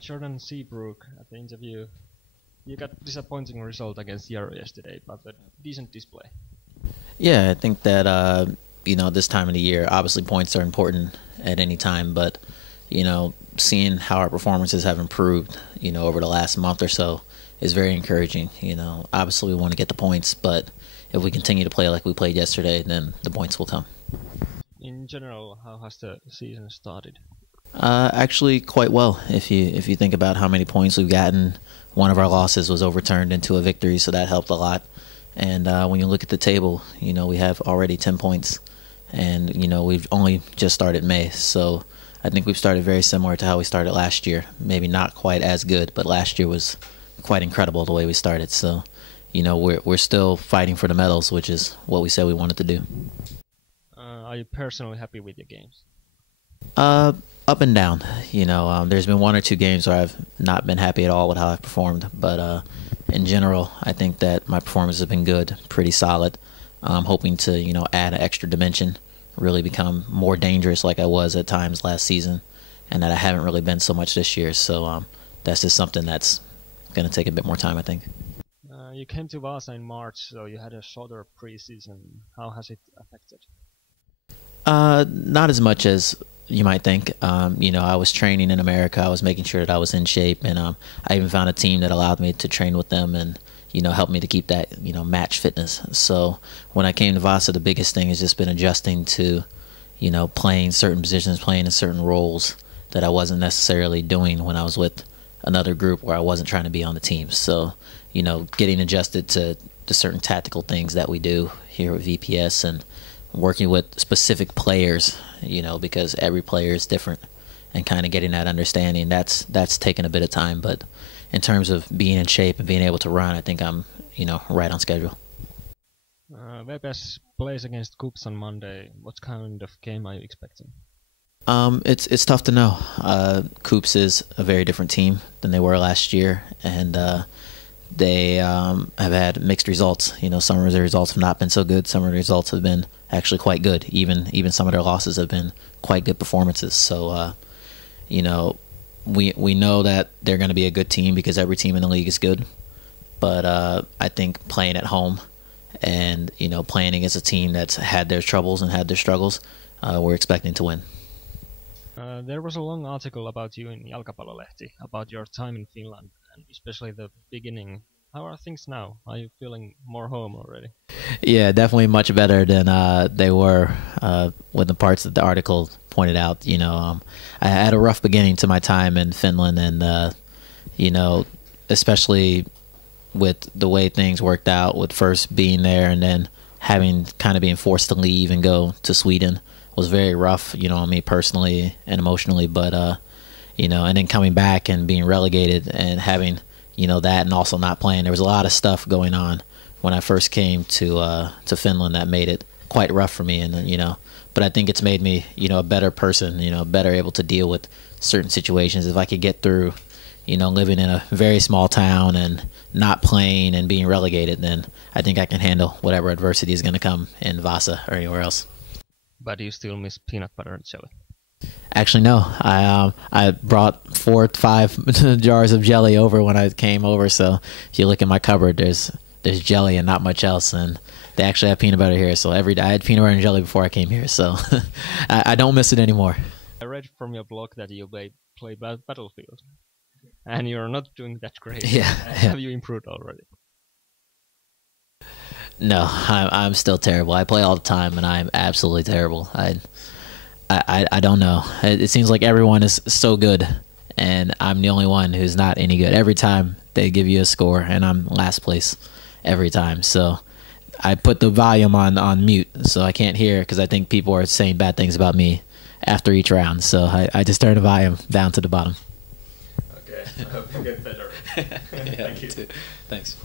Jordan Seabrook at the interview. You got disappointing result against Yarrow yesterday, but a decent display. Yeah, I think that this time of the year, obviously points are important at any time, but seeing how our performances have improved, over the last month or so is very encouraging. Obviously we want to get the points, but if we continue to play like we played yesterday, then the points will come. In general, how has the season started? Actually, quite well. If you think about how many points we've gotten, one of our losses was overturned into a victory, so that helped a lot. And when you look at the table, we have already 10 points, and we've only just started May, so I think we've started very similar to how we started last year. Maybe not quite as good, but last year was quite incredible the way we started. So, we're still fighting for the medals, which is what we said we wanted to do. Are you personally happy with your games? Up and down. There's been one or two games where I've not been happy at all with how I've performed, but in general, I think that my performance has been good, pretty solid. I'm hoping to, add an extra dimension, really become more dangerous like I was at times last season, and that I haven't really been so much this year. So that's just something that's going to take a bit more time, I think. You came to Vasa in March, so you had a shorter preseason. How has it affected? Not as much as you might think. I was training in America. I was making sure that I was in shape, and I even found a team that allowed me to train with them and helped me to keep that match fitness. So when I came to Vasa, the biggest thing has just been adjusting to playing certain positions, playing in certain roles that I wasn't necessarily doing when I was with another group where I wasn't trying to be on the team. So getting adjusted to the certain tactical things that we do here at VPS, and working with specific players, because every player is different, and kind of getting that understanding, that's taken a bit of time. But in terms of being in shape and being able to run, I think I'm right on schedule. VPS plays against Coops on Monday. What kind of game are you expecting? It's tough to know. Coops is a very different team than they were last year, and they have had mixed results. Some of the results have not been so good. Some of the results have been actually quite good. Even some of their losses have been quite good performances. So, we know that they're going to be a good team because every team in the league is good. But I think playing at home and playing against a team that's had their troubles and had their struggles, we're expecting to win. There was a long article about you in Jalkapallolehti about your time in Finland, and especially the beginning. How are things now? Are you feeling more home already? Yeah, definitely much better than they were with the parts that the article pointed out. I had a rough beginning to my time in Finland, and especially with the way things worked out, with first being there and then being forced to leave and go to Sweden was very rough, on me personally and emotionally. But and then coming back and being relegated and having that, and also not playing. There was a lot of stuff going on when I first came to Finland that made it quite rough for me. And but I think it's made me a better person, better able to deal with certain situations. If I could get through living in a very small town and not playing and being relegated, then I think I can handle whatever adversity is going to come in Vasa or anywhere else. But you still miss peanut butter and jelly? Actually, no. I brought 4 or 5 jars of jelly over when I came over. So if you look in my cupboard, there's jelly and not much else. And they actually have peanut butter here. So every day I had peanut butter and jelly before I came here. So I don't miss it anymore. I read from your blog that you play Battlefield, and you're not doing that great. Yeah. Have you improved already? No, I'm still terrible. I play all the time, and I'm absolutely terrible. I don't know. It seems like everyone is so good, and I'm the only one who's not any good. Every time they give you a score, and I'm last place every time. So I put the volume on mute, so I can't hear, because I think people are saying bad things about me after each round. So I just turn the volume down to the bottom. Okay, I hope you get better. Yeah, thank you. Thanks.